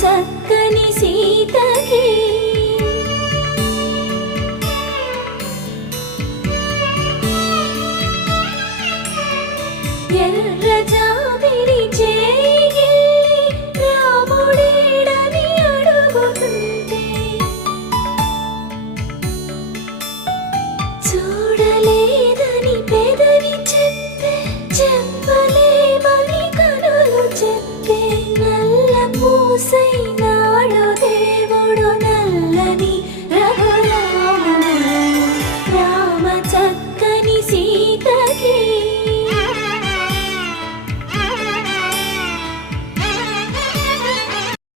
చక్కని సీతకి ఎర్ర జాబిలి చేయి రాముడేడని అడుగుతుంటే చూడలేదని పెదవి చెప్పే చెప్పలేమని కనులు చెప్పే నల్ల పూసై